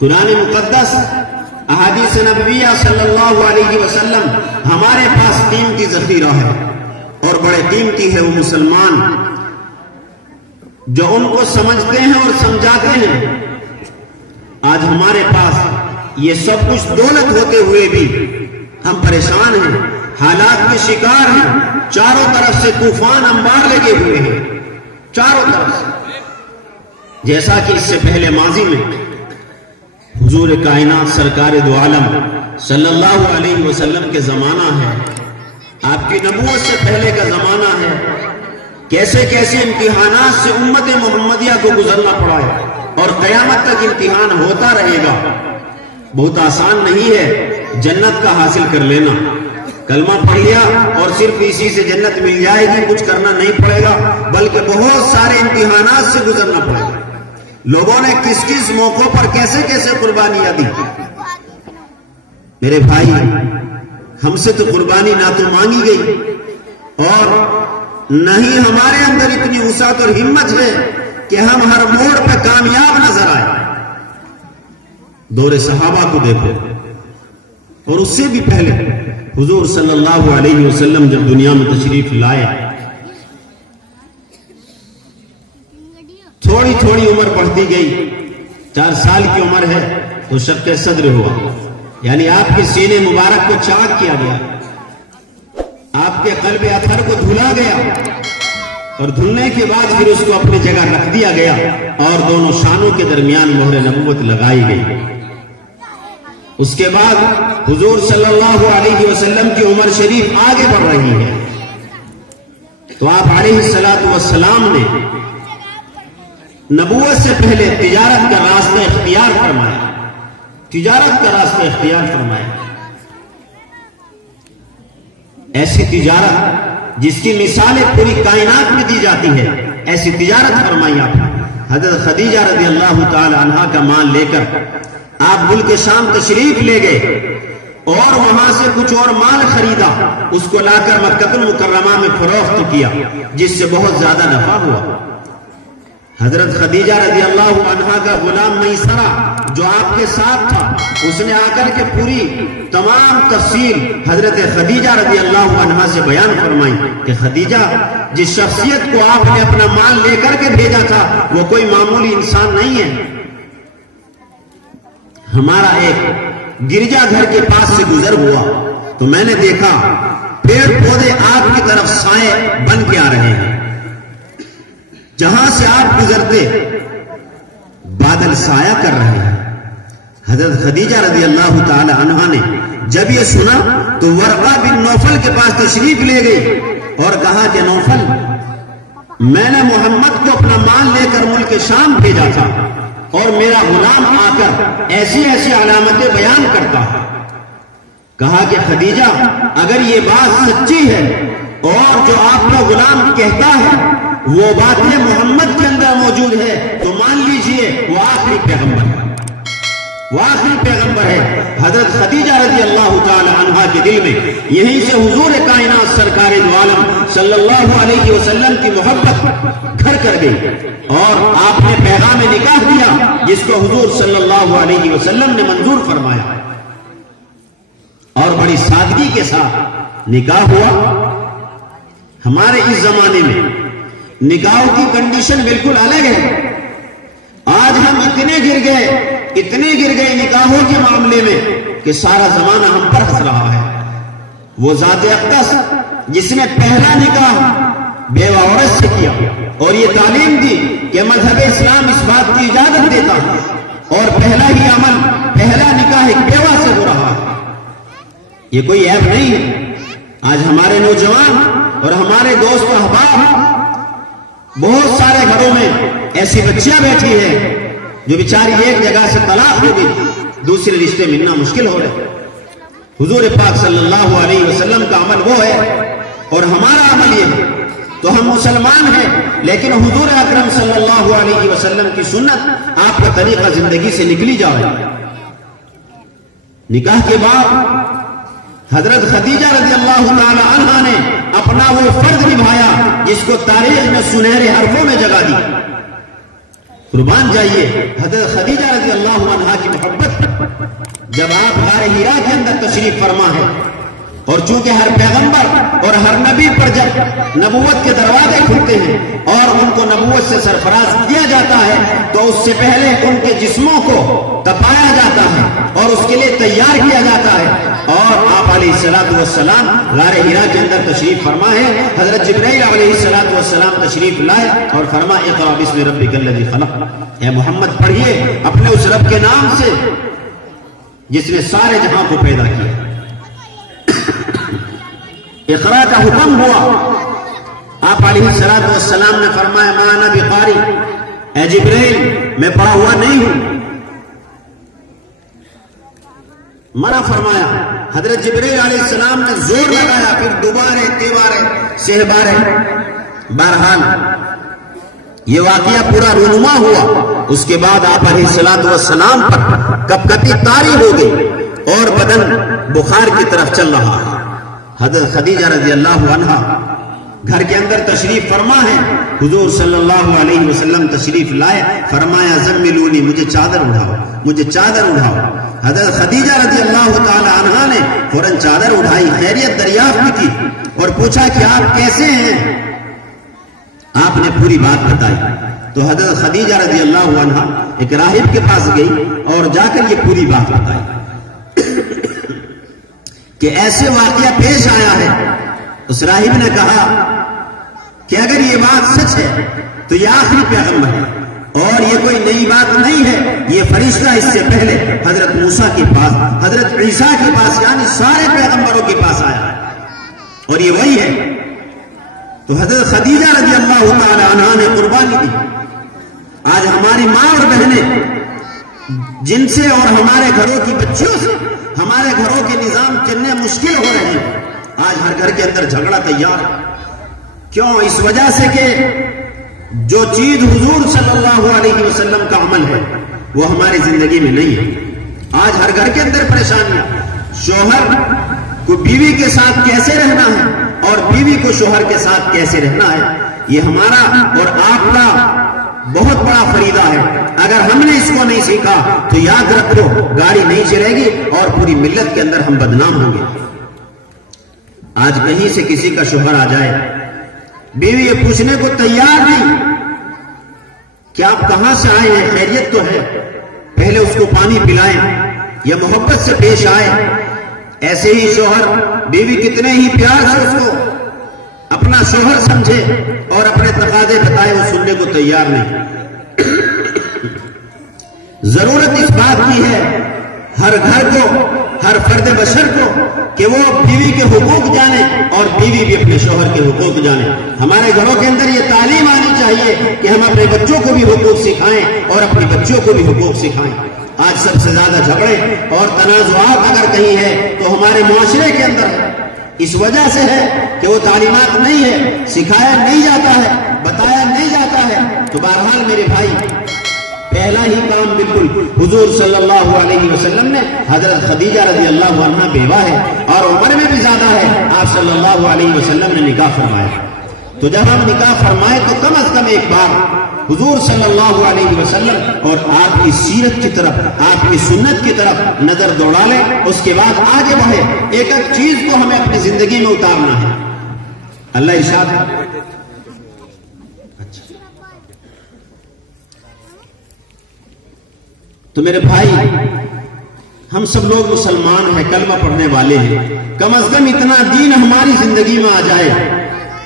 قرآن مقدس احادیث نبویہ صلی اللہ علیہ وسلم ہمارے پاس قیمتی ذخیرہ ہے، اور بڑے قیمتی ہے وہ مسلمان جو ان کو سمجھتے ہیں اور سمجھاتے ہیں۔ آج ہمارے پاس یہ سب کچھ دولت ہوتے ہوئے بھی ہم پریشان ہیں، حالات کے شکار ہیں، چاروں طرف سے طوفان انبار لگے ہوئے ہیں، چاروں طرف سے۔ جیسا کہ اس سے پہلے ماضی میں حضور کائنات سرکار دو عالم صلی اللہ علیہ وسلم کے زمانہ ہے، آپ کی نبوت سے پہلے کا زمانہ ہے، کیسے کیسے امتحانات سے امت محمدیہ کو گزرنا پڑا ہے، اور قیامت تک امتحان ہوتا رہے گا۔ بہت آسان نہیں ہے جنت کا حاصل کر لینا، کلمہ پڑھ لیا اور صرف اسی سے جنت مل جائے گی، کچھ کرنا نہیں پڑے گا، بلکہ بہت سارے امتحانات سے گزرنا پڑے گا۔ لوگوں نے کس کس موقعوں پر کیسے کیسے قربانیاں دی۔ میرے بھائی، ہم سے تو قربانی نہ تو مانگی گئی، اور نہ ہی ہمارے اندر اتنی وسعت اور ہمت ہے کہ ہم ہر موڑ پہ کامیاب نظر آئے۔ دور صحابہ کو دیکھو، اور اس سے بھی پہلے حضور صلی اللہ علیہ وسلم جب دنیا میں تشریف لائے، تھوڑی تھوڑی عمر بڑھتی گئی، 4 سال کی عمر ہے تو شق صدر ہوا، یعنی آپ کے سینے مبارک کو چاک کیا گیا، آپ کے قلب اطہر کو دھلا گیا، اور دھلنے کے بعد پھر اس کو اپنی جگہ رکھ دیا گیا، اور دونوں شانوں کے درمیان مہر نبوت لگائی گئی۔ اس کے بعد حضور صلی اللہ علیہ وسلم کی عمر شریف آگے بڑھ رہی ہے، تو آپ علیہ السلام نے نبوت سے پہلے تجارت کا راستہ اختیار فرمایا، تجارت کا راستہ اختیار فرمایا، ایسی تجارت جس کی مثالیں پوری کائنات میں دی جاتی ہے، ایسی تجارت فرمائی آپ نے۔ حضرت خدیجہ رضی اللہ تعالی عنہا کا مال لے کر آپ ملک شام تشریف لے گئے، اور وہاں سے کچھ اور مال خریدا، اس کو لا کر مکہ المکرمہ میں فروخت کیا، جس سے بہت زیادہ نفع ہوا۔ حضرت خدیجہ رضی اللہ عنہا کا غلام میسرہ جو آپ کے ساتھ تھا، اس نے آ کر کے پوری تمام تفصیل حضرت خدیجہ رضی اللہ عنہا سے بیان فرمائی کہ خدیجہ، جس شخصیت کو آپ نے اپنا مال لے کر کے بھیجا تھا وہ کوئی معمولی انسان نہیں ہے۔ ہمارا ایک گرجا گھر کے پاس سے گزر ہوا تو میں نے دیکھا پیڑ پودے آپ کی طرف سائے بن کے آ رہے ہیں، جہاں سے آپ گزرتے بادل سایہ کر رہے ہیں۔ حضرت خدیجہ رضی اللہ تعالی عنہا نے جب یہ سنا تو ورقہ بن نوفل کے پاس تشریف لے گئی اور کہا کہ نوفل، میں نے محمد کو اپنا مال لے کر ملک شام بھیجا تھا، اور میرا غلام آ کر ایسی ایسی علامتیں بیان کرتا ہے۔ کہا کہ خدیجہ، اگر یہ بات سچی ہے اور جو آپ کا غلام کہتا ہے وہ باتیں محمد کے اندر موجود ہے تو مان لیجئے وہ آخری پیغمبر ہے، وہ آخری پیغمبر ہے۔ حضرت خدیجہ رضی اللہ تعالی عنہا کے دل میں یہیں سے حضور کائنات سرکار دو عالم صلی اللہ علیہ وسلم کی محبت گھر کر گئی، اور آپ نے پیغام نکاح دیا جس کو حضور صلی اللہ علیہ وسلم نے منظور فرمایا، اور بڑی سادگی کے ساتھ نکاح ہوا۔ ہمارے اس زمانے میں نکاح کی کنڈیشن بالکل الگ ہے۔ آج ہم اتنے گر گئے نکاحوں کے معاملے میں کہ سارا زمانہ ہم پر ہنس رہا ہے۔ وہ ذات اقدس جس نے پہلا نکاح بیوہ عورت سے کیا اور یہ تعلیم دی کہ مذہب اسلام اس بات کی اجازت دیتا ہے، اور پہلا ہی عمل، پہلا نکاح ایک بیوہ سے ہو رہا ہے، یہ کوئی عیب نہیں ہے۔ آج ہمارے نوجوان اور ہمارے دوست و احباب، بہت سارے گھروں میں ایسی بچیاں بیٹھی ہیں جو بیچاری ایک جگہ سے طلاق ہو گئی، دوسرے رشتے ملنا مشکل ہو رہے۔ حضور پاک صلی اللہ علیہ وسلم کا عمل وہ ہے اور ہمارا عمل یہ ہے، تو ہم مسلمان ہیں لیکن حضور اکرم صلی اللہ علیہ وسلم کی سنت، آپ کا طریقہ زندگی سے نکلی جا رہا ہے۔ نکاح کے بعد حضرت خدیجہ رضی اللہ تعالی عنہا نے اپنا وہ فرض نبھایا جس کو تاریخ میں سنہرے حرفوں میں جگہ دی۔ قربان جائیے حضرت خدیجہ رضی اللہ عنہا کی محبت جب آپ غار حرا کے اندر تشریف فرما ہے، اور چونکہ ہر پیغمبر اور ہر نبی پر جب نبوت کے دروازے کھلتے ہیں اور ان کو نبوت سے سرفراز کیا جاتا ہے تو اس سے پہلے ان کے جسموں کو تپایا جاتا ہے اور اس کے لیے تیار کیا جاتا ہے، اور آپ علیہ الصلوۃ والسلام غار حرا کے اندر تشریف فرما ہے۔ حضرت جبرائیل علیہ الصلوۃ والسلام تشریف لائے اور فرما اقرأ باسم ربک الذی خلق، اے محمد پڑھیے اپنے اس رب کے نام سے جس نے سارے جہاں کو پیدا کیا۔ اقرا کا حکم ہوا، آپ علیہ الصلوۃ والسلام نے فرمایا ما انا بقاری، اے جبرائیل میں پڑھا ہوا نہیں ہوں، منع فرمایا۔ حضرت جبرائیل علیہ السلام نے زور لگایا، پھر دوبارے تیبارے سہبارے، بہرحال یہ واقعہ پورا رونما ہوا۔ اس کے بعد آپ علیہ الصلوۃ والسلام پر کپکپی طاری ہو گئی اور بدن بخار کی طرف چل رہا ہے۔ حضرت خدیجہ رضی اللہ عنہا گھر کے اندر تشریف فرما ہے، حضور صلی اللہ علیہ وسلم تشریف لائے، فرمایا زملونی، مجھے چادر اڑاؤ، مجھے چادر اڑاؤ۔ حضرت خدیجہ رضی اللہ تعالی عنہا نے فوراً چادر اٹھائی، خیریت دریافت کی اور پوچھا کہ آپ کیسے ہیں؟ آپ نے پوری بات بتائی تو حضرت خدیجہ رضی اللہ عنہا ایک راہب کے پاس گئی اور جا کر یہ پوری بات بتائی کہ ایسے واقعہ پیش آیا ہے۔ اس راہب نے کہا کہ اگر یہ بات سچ ہے تو یہ آخری پیغمبر ہے اور یہ کوئی نئی بات نہیں ہے، یہ فرشتہ اس سے پہلے حضرت موسیٰ کے پاس، حضرت عیسیٰ کے پاس، یعنی سارے پیغمبروں کے پاس آیا ہے اور یہ وہی ہے۔ تو حضرت خدیجہ رضی اللہ تعالی عنہا نے قربانی دی۔ آج ہماری ماں اور بہنیں جن سے اور ہمارے گھروں کی بچیوں سے ہمارے گھروں کے نظام چلنے مشکل ہو رہے ہیں، آج ہر گھر کے اندر جھگڑا تیار ہے۔ کیوں؟ اس وجہ سے کہ جو چیز حضور صلی اللہ علیہ وسلم کا عمل ہے وہ ہماری زندگی میں نہیں ہے۔ آج ہر گھر کے اندر پریشانیاں، شوہر کو بیوی کے ساتھ کیسے رہنا ہے اور بیوی کو شوہر کے ساتھ کیسے رہنا ہے، یہ ہمارا اور آپ کا بہت بڑا فریضہ ہے۔ اگر ہم نے اس کو نہیں سیکھا تو یاد رکھو گاڑی نہیں چلے گی اور پوری ملت کے اندر ہم بدنام ہوں گے۔ آج کہیں سے کسی کا شوہر آ جائے، بیوی یہ پوچھنے کو تیار نہیں کہ آپ کہاں سے آئے ہیں، خیریت تو ہے، پہلے اس کو پانی پلائیں یا محبت سے پیش آئے۔ ایسے ہی شوہر بیوی کتنے ہی پیار سے اس کو اپنا شوہر سمجھے اور اپنے تقاضے بتائے، وہ سننے کو تیار نہیں۔ ضرورت اس بات کی ہے ہر گھر کو، ہر فرد بشر کو کہ وہ بیوی کے حقوق جانے اور بیوی بھی اپنے شوہر کے حقوق جانے۔ ہمارے گھروں کے اندر یہ تعلیم آنی چاہیے کہ ہم اپنے بچوں کو بھی حقوق سکھائیں اور اپنی بچیوں کو بھی حقوق سکھائیں۔ آج سب سے زیادہ جھگڑے اور تنازعات اگر کہیں ہے تو ہمارے معاشرے کے اندر ہے، اس وجہ سے ہے کہ وہ تعلیمات نہیں ہے، سکھایا نہیں جاتا ہے، بتایا نہیں جاتا ہے۔ تو بہرحال میرے بھائی، پہلا ہی کام بالکل حضور صلی اللہ علیہ وسلم نے، حضرت خدیجہ رضی اللہ عنہا بیوہ ہے اور عمر میں بھی زیادہ ہے، آپ صلی اللہ علیہ وسلم نے نکاح فرمایا۔ تو جب ہم نکاح فرمائے تو کم از کم ایک بار حضور صلی اللہ علیہ وسلم اور آپ کی سیرت کی طرف، آپ کی سنت کی طرف نظر دوڑا لیں، اس کے بعد آگے بڑھے۔ ایک ایک چیز کو ہمیں اپنی زندگی میں اتارنا ہے۔ اللہ ارشاد تو میرے بھائی، ہم سب لوگ مسلمان ہیں، کلمہ پڑھنے والے ہیں، کم از کم اتنا دین ہماری زندگی میں آ جائے،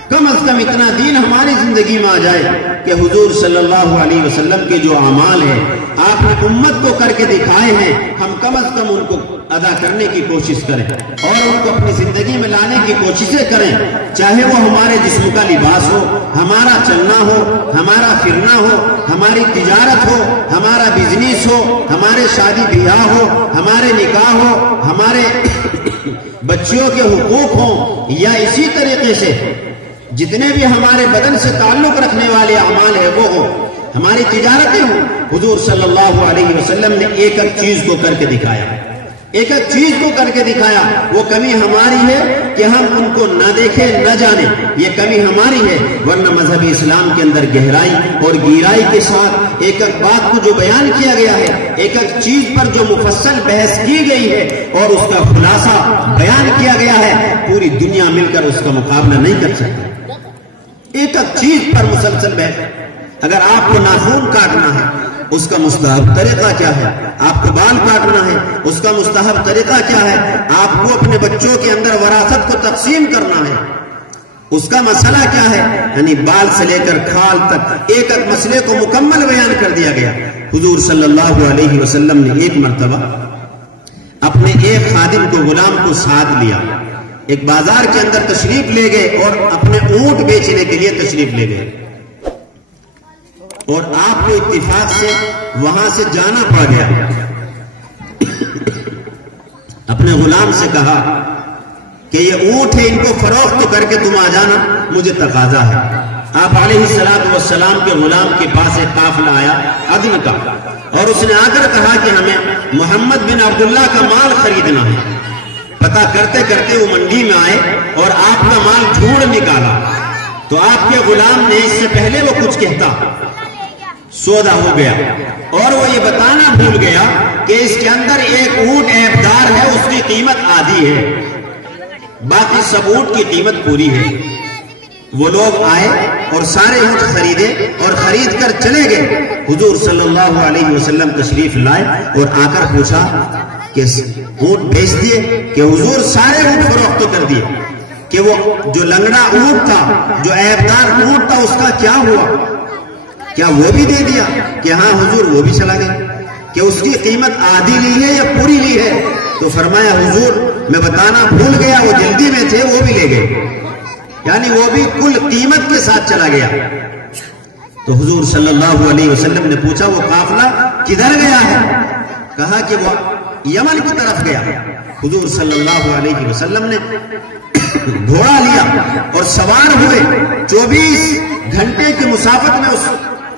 کم از کم اتنا دین ہماری زندگی میں آ جائے کہ حضور صلی اللہ علیہ وسلم کے جو اعمال ہیں آپ نے امت کو کر کے دکھائے ہیں، ہم کم از کم ان کو ادا کرنے کی کوشش کریں اور ان کو اپنی زندگی میں لانے کی کوششیں کریں، چاہے وہ ہمارے جسم کا لباس ہو، ہمارا چلنا ہو، ہمارا پھرنا ہو، ہماری تجارت ہو، ہمارا بزنس ہو، ہمارے شادی بیاہ ہو، ہمارے نکاح ہو، ہمارے بچیوں کے حقوق ہوں، یا اسی طریقے سے جتنے بھی ہمارے بدن سے تعلق رکھنے والے اعمال ہیں وہ ہوں، ہماری تجارتیں ہوں۔ حضور صلی اللہ علیہ وسلم نے ایک ایک چیز کو کر کے دکھایا۔ ایک ایک چیز کو کر کے دکھایا. وہ کمی ہماری ہے کہ ہم ان کو نہ دیکھیں نہ جانیں، یہ کمی ہماری ہے. ورنہ مذہب اسلام کے اندر گہرائی اور گہرائی کے ساتھ ایک ایک بات کو جو بیان کیا گیا ہے، ایک ایک چیز پر جو مفصل بحث کی گئی ہے اور اس کا خلاصہ بیان کیا گیا ہے، پوری دنیا مل کر اس کا مقابلہ نہیں کر سکتی. ایک ایک چیز پر مسلسل بحث. اگر آپ کو ناخن کاٹنا ہے اس کا مستحب طریقہ کیا ہے، آپ کو بال کاٹنا ہے اس کا مستحب طریقہ کیا ہے، آپ کو اپنے بچوں کے اندر وراثت کو تقسیم کرنا ہے اس کا مسئلہ کیا ہے. یعنی بال سے لے کر کھال تک ایک ایک مسئلے کو مکمل بیان کر دیا گیا. حضور صلی اللہ علیہ وسلم نے ایک مرتبہ اپنے ایک خادم کو، غلام کو ساتھ لیا، ایک بازار کے اندر تشریف لے گئے اور اپنے اونٹ بیچنے کے لیے تشریف لے گئے. اور آپ کو اتفاق سے وہاں سے جانا پڑ گیا. اپنے غلام سے کہا کہ یہ اونٹ ہے، ان کو فروخت کر کے تم آ جانا، مجھے تقاضا ہے. آپ علیہ الصلوۃ والسلام کے غلام کے پاس ایک قافلہ آیا عدن کا، اور اس نے آ کر کہا کہ ہمیں محمد بن عبداللہ کا مال خریدنا ہے. پتہ کرتے کرتے وہ منڈی میں آئے اور آپ کا مال ڈھونڈ نکالا. تو آپ کے غلام نے اس سے پہلے وہ کچھ کہتا سودا ہو گیا، اور وہ یہ بتانا بھول گیا کہ اس کے اندر ایک اونٹ عیبدار ہے، اس کی قیمت آدھی ہے، باقی سب اونٹ کی قیمت پوری ہے. وہ لوگ آئے اور سارے اونٹ خریدے اور خرید کر چلے گئے. حضور صلی اللہ علیہ وسلم تشریف لائے اور آ کر پوچھا کہ اونٹ بیچ دیے؟ کہ حضور سارے اونٹ فروخت کر دیے. کہ وہ جو لنگڑا اونٹ تھا، جو عیبدار اونٹ تھا، اس کا کیا ہوا؟ کیا وہ بھی دے دیا؟ کہ ہاں حضور وہ بھی چلا گیا. کہ اس کی قیمت آدھی لی ہے یا پوری لی ہے؟ تو فرمایا حضور میں بتانا بھول گیا، وہ جلدی میں تھے، وہ بھی لے گئے. یعنی وہ بھی کل قیمت کے ساتھ چلا گیا. تو حضور صلی اللہ علیہ وسلم نے پوچھا وہ قافلہ کدھر گیا ہے؟ کہا کہ وہ یمن کی طرف گیا. حضور صلی اللہ علیہ وسلم نے گھوڑا لیا اور سوار ہوئے. 24 گھنٹے کی مسافت میں اس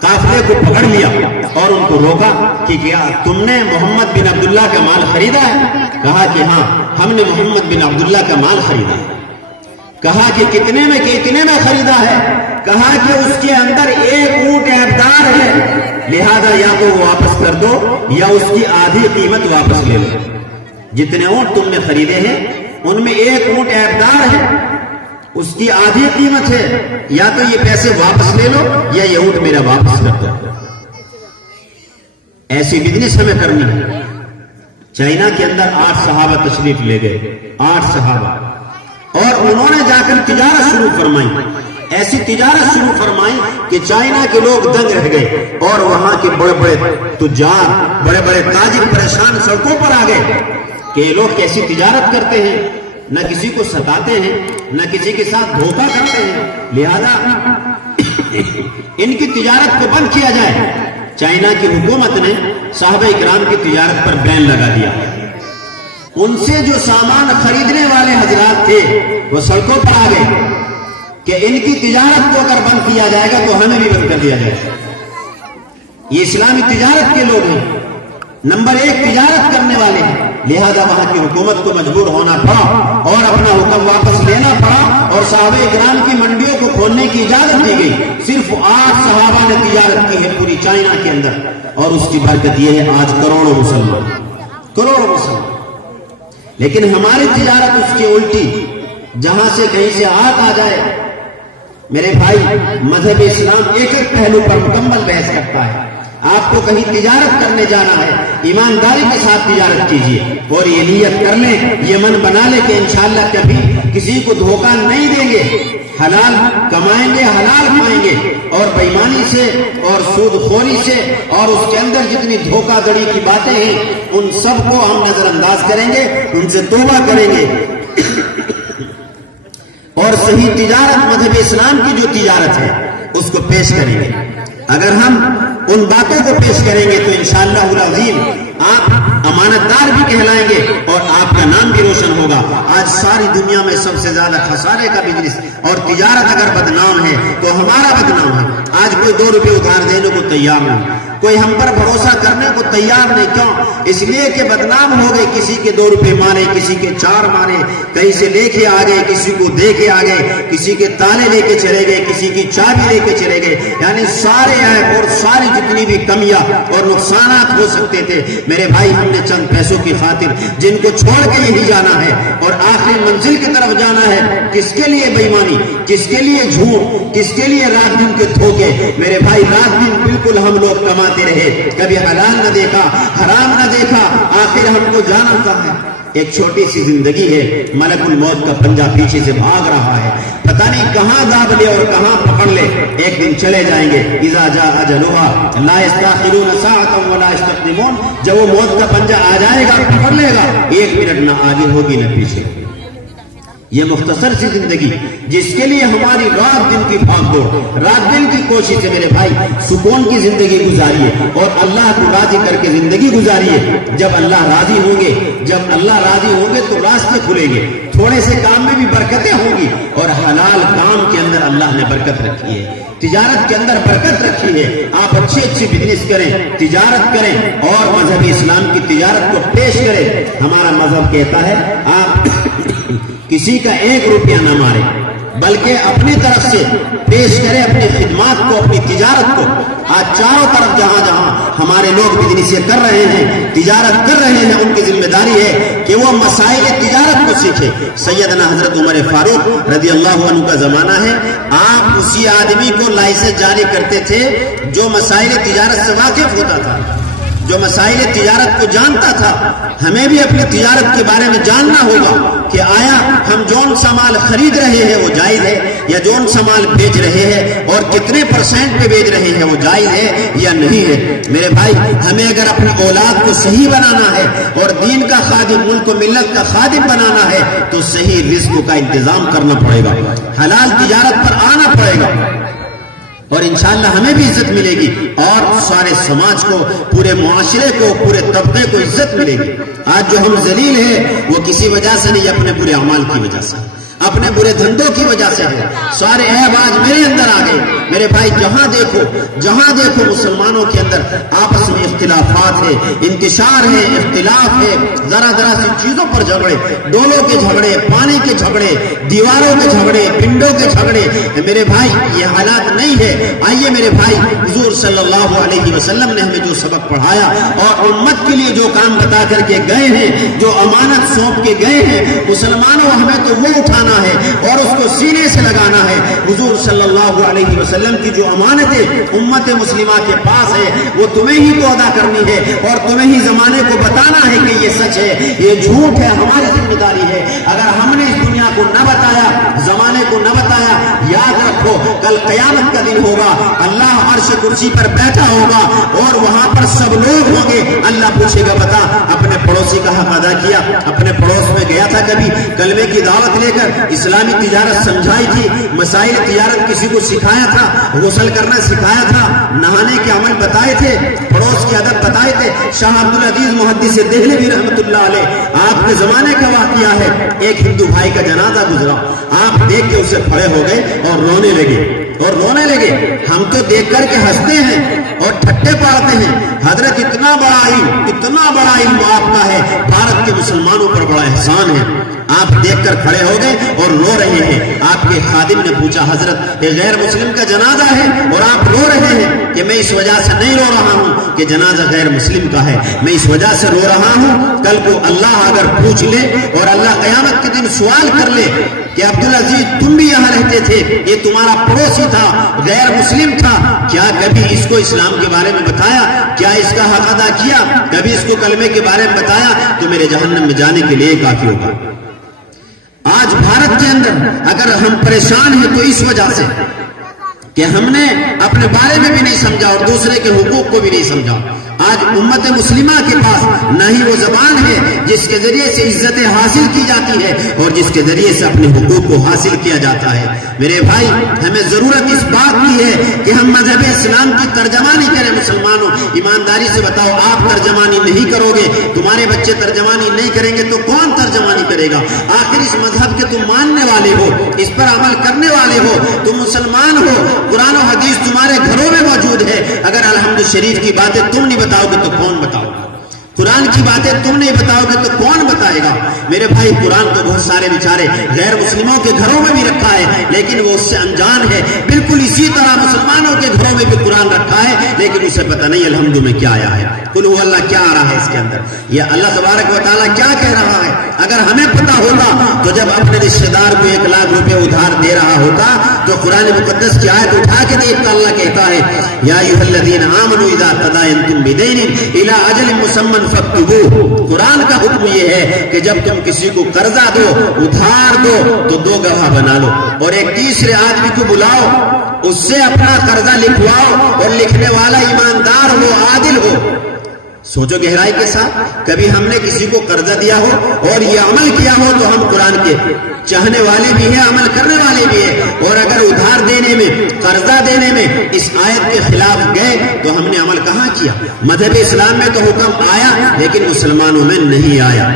قافلے کو پکڑ لیا اور ان کو روکا کہ کیا تم نے محمد بن عبداللہ کا مال خریدا ہے؟ کہا کہ ہاں ہم نے محمد بن عبداللہ کا مال خریدا ہے. کہا کہ کتنے میں؟ کہ اتنے میں خریدا ہے. کہا کہ اس کے اندر ایک اونٹ عیبدار ہے، لہذا یا تو وہ واپس کر دو یا اس کی آدھی قیمت واپس لے لو. جتنے اونٹ تم نے خریدے ہیں ان میں ایک اونٹ عیبدار ہے، اس کی آدھی قیمت ہے، یا تو یہ پیسے واپس لے لو یا یہ اونٹ میرا واپس کر دو. ایسی بزنس ہمیں کرنی ہے. چائنا کے اندر 8 صحابہ تشریف لے گئے، 8 صحابہ، اور انہوں نے جا کر تجارت شروع فرمائی. ایسی تجارت شروع فرمائی کہ چائنا کے لوگ دنگ رہ گئے، اور وہاں کے بڑے بڑے تجار، بڑے بڑے تاجر پریشان سڑکوں پر آ گئے کہ یہ لوگ کیسی تجارت کرتے ہیں، نہ کسی کو ستاتے ہیں نہ کسی کے ساتھ دھوکہ کرتے ہیں، لہذا ان کی تجارت کو بند کیا جائے. چائنا کی حکومت نے صحابہ کرام کی تجارت پر بین لگا دیا. ان سے جو سامان خریدنے والے حضرات تھے وہ سڑکوں پر آ گئے کہ ان کی تجارت کو اگر بند کیا جائے گا تو ہمیں بھی بند کر دیا جائے گا. یہ اسلامی تجارت کے لوگ ہیں، نمبر 1 تجارت کرنے والے ہیں، لہذا وہاں کی حکومت کو مجبور ہونا پڑا اور اپنا حکم واپس لینا پڑا اور صحابہ کرام کی منڈیوں کو کھولنے کی اجازت دی گئی. صرف 8 صحابہ نے تجارت کی ہے پوری چائنا کے اندر، اور اس کی برکت یہ ہے آج کروڑوں مسلمان. لیکن ہماری تجارت اس کی الٹی، جہاں سے کہیں سے ہاتھ آ جائے. میرے بھائی، مذہب اسلام ایک ایک پہلو پر مکمل بحث کرتا ہے. آپ کو کہیں تجارت کرنے جانا ہے، ایمانداری کے ساتھ تجارت کیجیے اور یہ نیت کر لیں، یہ من بنا لیں کہ انشاءاللہ کبھی کسی کو دھوکہ نہیں دیں گے، حلال کمائیں گے، حلال کھائیں گے، اور بےایمانی سے اور سود خوری سے اور اس کے اندر جتنی دھوکہ دڑی کی باتیں ہیں ان سب کو ہم نظر انداز کریں گے، ان سے توبہ کریں گے اور صحیح تجارت مذہب اسلام کی جو تجارت ہے اس کو پیش کریں گے. اگر ہم ان باتوں کو پیش کریں گے تو انشاءاللہ العظیم آپ امانتدار بھی کہلائیں گے اور آپ کا نام بھی روشن ہوگا. آج ساری دنیا میں سب سے زیادہ خسارے کا بزنس اور تجارت اگر بدنام ہے تو ہمارا بدنام ہے. آج کوئی 2 روپے ادھار دینے کو تیار نہیں، کوئی ہم پر بھروسہ کرنے کو تیار نہیں. کیوں اس لیے کہ بدنام ہو گئے، کسی کے 2 روپے مارے، کسی کے 4 مارے، کہیں سے لے کے آ گئے، کسی کو دے کے آ گئے، کسی کے تالے لے کے چلے گئے، کسی کی چابی لے کے چلے گئے، یعنی سارے عیب اور ساری جتنی بھی کمیاں اور نقصانات ہو سکتے تھے میرے بھائی، ہم نے چند پیسوں کی خاطر جن کو چھوڑ کے یہی جانا ہے اور آخری منزل کی طرف جانا ہے، کس کے لیے بے ایمانی، کس کے لیے جھوٹ، کس کے لیے رات دن کے دھوکے، میرے بھائی رات دن بالکل ہم لوگ کماتے رہے، کبھی حلال نہ دیکھا، حرام نہ دیکھا، آخر ہم کو جانا کہاں ہے؟ ایک چھوٹی سی زندگی ہے، ملک الموت کا پنجہ پیچھے سے بھاگ رہا ہے، پتہ نہیں کہاں داب لے اور کہاں پکڑ لے، ایک دن چلے جائیں گے۔ اذا جاء اجلها لا يستأخرون ساعة ولا يستقدمون، جب وہ موت کا پنجہ آ جائے گا پکڑ لے گا، 1 منٹ نہ آگے ہوگی نہ پیچھے۔ یہ مختصر سی زندگی جس کے لیے ہماری رات دن کی بھاگ دوڑ، رات دن کی کوشش ہے میرے بھائی، سکون کی زندگی گزاریے اور اللہ کو راضی کر کے زندگی گزاریے۔ جب اللہ راضی ہوں گے، جب اللہ راضی ہوں گے تو راستے کھلیں گے، تھوڑے سے کام میں بھی برکتیں ہوں گی، اور حلال کام کے اندر اللہ نے برکت رکھی ہے، تجارت کے اندر برکت رکھی ہے۔ آپ اچھی بزنس کریں، تجارت کریں اور مذہب اسلام کی تجارت کو پیش کریں۔ ہمارا مذہب کہتا ہے آپ کسی کا 1 روپیہ نہ مارے، بلکہ اپنی طرف سے پیش کرے اپنی خدمات کو، اپنی تجارت کو۔ آج چاروں طرف جہاں جہاں ہمارے لوگ بزنس کر رہے ہیں، تجارت کر رہے ہیں، ان کی ذمہ داری ہے کہ وہ مسائل تجارت کو سیکھے۔ سیدنا حضرت عمر فاروق رضی اللہ عنہ کا زمانہ ہے، آپ اسی آدمی کو لائسنس جاری کرتے تھے جو مسائل تجارت سے واقف ہوتا تھا، جو مسائل تجارت کو جانتا تھا۔ ہمیں بھی اپنی تجارت کے بارے میں جاننا ہوگا کہ آیا ہم جون سا مال خرید رہے ہیں وہ جائز ہے، یا جون سا مال بیچ رہے ہیں اور کتنے % پہ بیچ رہے ہیں وہ جائز ہے یا نہیں ہے۔ میرے بھائی، ہمیں اگر اپنی اولاد کو صحیح بنانا ہے اور دین کا خادم، ملک و ملت کا خادم بنانا ہے تو صحیح رزق کا انتظام کرنا پڑے گا، حلال تجارت پر آنا پڑے گا، اور انشاءاللہ ہمیں بھی عزت ملے گی اور سارے سماج کو، پورے معاشرے کو، پورے طبقے کو عزت ملے گی۔ آج جو ہم ذلیل ہیں وہ کسی وجہ سے نہیں، اپنے برے اعمال کی وجہ سے، اپنے برے دھندوں کی وجہ سے ہے۔ سارے عیب آج میرے اندر آ گئے میرے بھائی، جہاں دیکھو مسلمانوں کے اندر آپس میں اختلافات ہے، انتشار ہے، اختلاف ہے، ذرا سی چیزوں پر جھگڑے، ڈولوں کے جھگڑے، پانی کے جھگڑے، دیواروں کے جھگڑے، پنڈوں کے جھگڑے۔ میرے بھائی یہ حالات نہیں ہے۔ آئیے میرے بھائی، حضور صلی اللہ علیہ وسلم نے ہمیں جو سبق پڑھایا اور امت کے لیے جو کام بتا کر کے گئے ہیں، جو امانت سونپ کے گئے ہیں، مسلمانوں ہمیں تو وہ اٹھانا ہے اور اس کو سینے سے لگانا ہے۔ حضور صلی اللہ علیہ وسلم کی جو امانتیں امت مسلمہ کے پاس ہے وہ تمہیں ہی تو ادا کرنی ہے اور تمہیں ہی زمانے کو بتانا ہے کہ یہ سچ ہے، یہ جھوٹ ہے، ہماری ذمہ داری ہے۔ اگر ہم نے اس دنیا کو نہ بتایا، زمانے کو نہ بتایا، یاد رکھو کل قیامت کا دن ہوگا، اللہ عرش کرسی پر بیٹھا ہوگا اور وہاں پر سب لوگ ہوں گے۔ اللہ پوچھے گا بتا اپنے پڑوسی کا حق ادا کیا؟ اپنے پڑوس میں گیا تھا کبھی؟ کلمے کی دعوت لے کر اسلامی تجارت سمجھائی تھی، مسائل تجارت کسی کو سکھایا تھا، غسل کرنا سکھایا تھا، نہانے کے عمل بتائے تھے، پڑوس کی عادت بتائے تھے۔ شاہ عبدالعزیز محدث دہلوی رحمۃ اللہ علیہ، آپ کے زمانے کا واقعہ ہے، ایک ہندو بھائی کا جنازہ گزرا، آپ دیکھ کے اسے کھڑے ہو گئے اور رونے لگے۔ ہم تو دیکھ کر کے ہنستے ہیں اور ٹھٹے پاڑتے ہیں، حضرت اتنا بڑا علم آپ کا ہے، بھارت کے مسلمانوں پر بڑا احسان ہے۔ آپ دیکھ کر کھڑے ہو گئے اور رو رہے ہیں۔ آپ کے خادم نے پوچھا حضرت یہ غیر مسلم کا جنازہ ہے اور آپ رو رہے ہیں؟ کہ میں اس وجہ سے نہیں رو رہا ہوں کہ جنازہ غیر مسلم کا ہے، میں اس وجہ سے رو رہا ہوں کل کو اللہ اگر پوچھ لے اور اللہ قیامت کے دن سوال کر لے کہ عبدالعزیز تم بھی یہاں رہتے تھے، یہ تمہارا پڑوسی تھا، غیر مسلم تھا، کیا کبھی اس کو اسلام کے بارے میں بتایا؟ کیا اس کا حق ادا کیا؟ کبھی اس کو کلمے کے بارے میں بتایا؟ تو میرے جہنم میں جانے کے لیے کافی ہوگا۔ آج بھارت کے اندر اگر ہم پریشان ہیں تو اس وجہ سے کہ ہم نے اپنے بارے میں بھی نہیں سمجھا اور دوسرے کے حقوق کو بھی نہیں سمجھا۔ آج امت مسلمہ کے پاس نہ ہی وہ زبان ہے جس کے ذریعے سے عزتیں حاصل کی جاتی ہے اور جس کے ذریعے سے اپنے حقوق کو حاصل کیا جاتا ہے۔ میرے بھائی، ہمیں ضرورت اس بات کی ہے کہ ہم مذہب اسلام کی ترجمانی کریں۔ مسلمانوں ایمانداری سے بتاؤ، آپ ترجمانی نہیں کرو گے، تمہارے بچے ترجمانی نہیں کریں گے تو کون ترجمانی کرے گا؟ آخر اس مذہب کے تم ماننے والے ہو، اس پر عمل کرنے والے ہو، تم مسلمان ہو، قرآن و حدیث تمہارے گھروں میں موجود ہے۔ اگر الحمد شریف کی باتیں تم نہیں بتاؤ گے تو کون بتاؤ گا؟ قرآن قرآن کی باتیں تم نہیں بتاؤ گے تو کون بتائے گا؟ میرے بھائی قرآن تو بہت سارے بیچارے غیر مسلموں کے گھروں میں بھی رکھا ہے لیکن وہ اس سے انجان ہے، بالکل اسی طرح مسلمانوں کے گھروں میں بھی قرآن رکھا ہے لیکن اسے پتہ نہیں الحمد میں کیا آیا ہے، قل هو اللہ کیا آ رہا ہے اس کے اندر، یہ اللہ تبارک و تعالیٰ کیا کہہ رہا ہے۔ اگر ہمیں پتہ ہوگا تو جب اپنے رشتے دار کو 1 لاکھ روپے ادھار دے رہا ہوتا تو قرآن مقدس کی آیت اٹھا کے دیکھتا اللہ کہتا ہے یا ایھا الذین آمنوا اذا تداینتم بدین الی اجل مسمى فاکتبوہ۔ قرآن کا حکم یہ ہے کہ جب تم کسی کو قرضہ دو، ادھار دو تو 2 گواہ بنا لو اور ایک تیسرے آدمی کو بلاؤ، اس سے اپنا قرضہ لکھواؤ اور لکھنے والا ایماندار ہو، عادل ہو۔ سوچو گہرائی کے ساتھ، کبھی ہم نے کسی کو قرضہ دیا ہو اور یہ عمل کیا ہو تو ہم قرآن کے چاہنے والے بھی ہیں، عمل کرنے والے بھی ہیں، اور اگر ادھار دینے میں، قرضہ دینے میں اس آیت کے خلاف گئے تو ہم نے عمل کہاں کیا؟ مذہب اسلام میں تو حکم آیا لیکن مسلمانوں میں نہیں آیا۔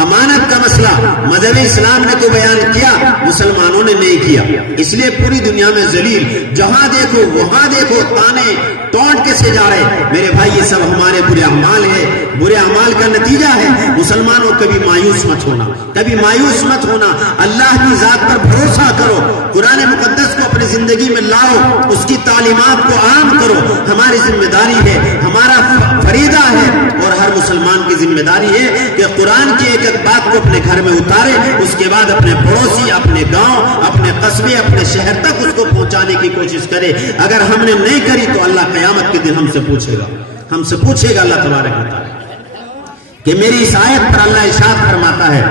امانت کا مسئلہ مذہب اسلام نے تو بیان کیا، مسلمانوں نے نہیں کیا، اس لیے پوری دنیا میں ذلیل، جہاں دیکھو وہاں دیکھو تانے ٹونٹ کے سے جا رہے۔ میرے بھائی یہ سب ہمارے برے اعمال ہیں، برے اعمال کا نتیجہ ہے۔ مسلمانوں کبھی مایوس مت ہونا، کبھی مایوس مت ہونا، اللہ کی ذات پر بھروسہ کرو، قرآن مقدس کو اپنی زندگی میں لاؤ، اس کی تعلیمات کو عام کرو۔ ہماری ذمہ داری ہے، ہمارا فریضہ ہے اور ہر مسلمان کی ذمہ داری ہے کہ قرآن کی ایک بات کو اپنے گھر میں اتارے، اس کے بعد اپنے پڑوسی، اپنے گاؤں، اپنے قصبے، اپنے شہر تک اس کو پہنچانے کی کوشش کرے۔ اگر ہم نے نہیں کری تو اللہ قیامت کے دن ہم سے پوچھے گا، ہم سے پوچھے گا اللہ تبارک و تعالیٰ کہ میری اس آیت پر اللہ ارشاد فرماتا ہے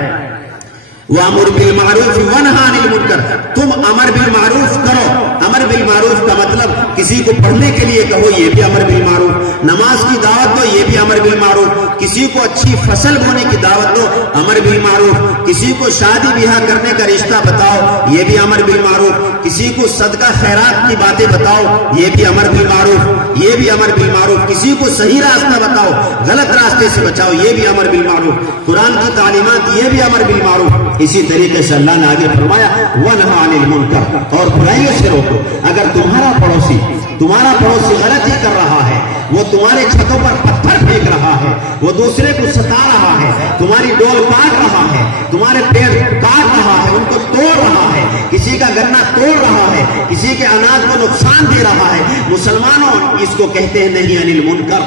وَأَمُرْ بِالْمَعْرُوفِ وَانْهَ عَنِ الْمُنكَرِ، تم امر بالمعروف کرو۔ امر بالمعروف کا مطلب کسی کو پڑھنے کے لیے کہو، یہ بھی امر بالمعروف، نماز کی دعوت دو، یہ بھی امر بالمعروف، کسی کو اچھی فصل بونے کی دعوت دو، امر بالمعروف، کسی کو شادی بیاہ کرنے کا رشتہ بتاؤ، یہ بھی امر بالمعروف، کسی کو صدقہ خیرات کی باتیں بتاؤ، یہ بھی امر بالمعروف، یہ بھی امر بالمعروف، کسی کو صحیح راستہ بتاؤ، غلط راستے سے بچاؤ، یہ بھی امر بالمعروف، قرآن کی تعلیمات یہ بھی امر بالمعروف۔ اسی طریقے سے اللہ نے آگے فرمایا وَنْهَ عَنِ الْمُنكَرِ، اور برائیوں سے روکو۔ اگر تمہارا پڑوسی غلطی کر رہا ہے، وہ تمہارے چھتوں پر پتھر پھینک رہا ہے، وہ دوسرے کو ستا رہا ہے، تمہاری ڈول کاٹ رہا ہے، تمہارے پیڑ کاٹ رہا ہے، ان کو توڑ رہا ہے، کسی کا گنا توڑ رہا ہے، کسی کے اناج کو نقصان دے رہا ہے، مسلمانوں اس کو کہتے ہیں نہیں عن المنکر،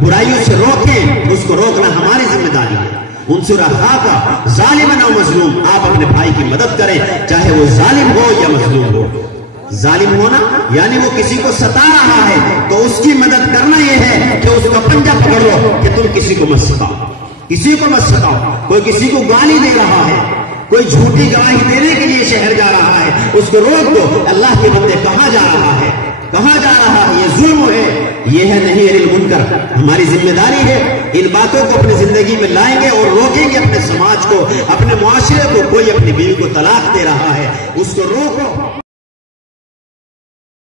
برائیوں سے روکیں، اس کو روکنا ہماری ذمہ داری ہے۔ انصر اخاک ظالما او مظلوم، آپ اپنے بھائی کی مدد کریں چاہے وہ ظالم ہو یا مظلوم ہو۔ ظالم ہونا یعنی وہ کسی کو ستا رہا ہے تو اس کی مدد کرنا یہ ہے کہ اس کا پنجہ پکڑ لو کہ تم کسی کو مت ستاؤ، کسی کو مت ستاؤ۔ کوئی کسی کو گالی دے رہا ہے، کوئی جھوٹی گواہی دینے کے لیے شہر جا رہا ہے، اس کو روک دو۔ اللہ کے بندے کہاں جا رہا ہے، کہاں جا رہا ہے؟ یہ ظلم ہے، یہ ہے نہیں عن المنکر۔ ہماری ذمہ داری ہے ان باتوں کو اپنی زندگی میں لائیں گے اور روکیں گے اپنے سماج کو، اپنے معاشرے کو۔ کوئی اپنی بیوی کو طلاق دے رہا ہے، اس کو روکو۔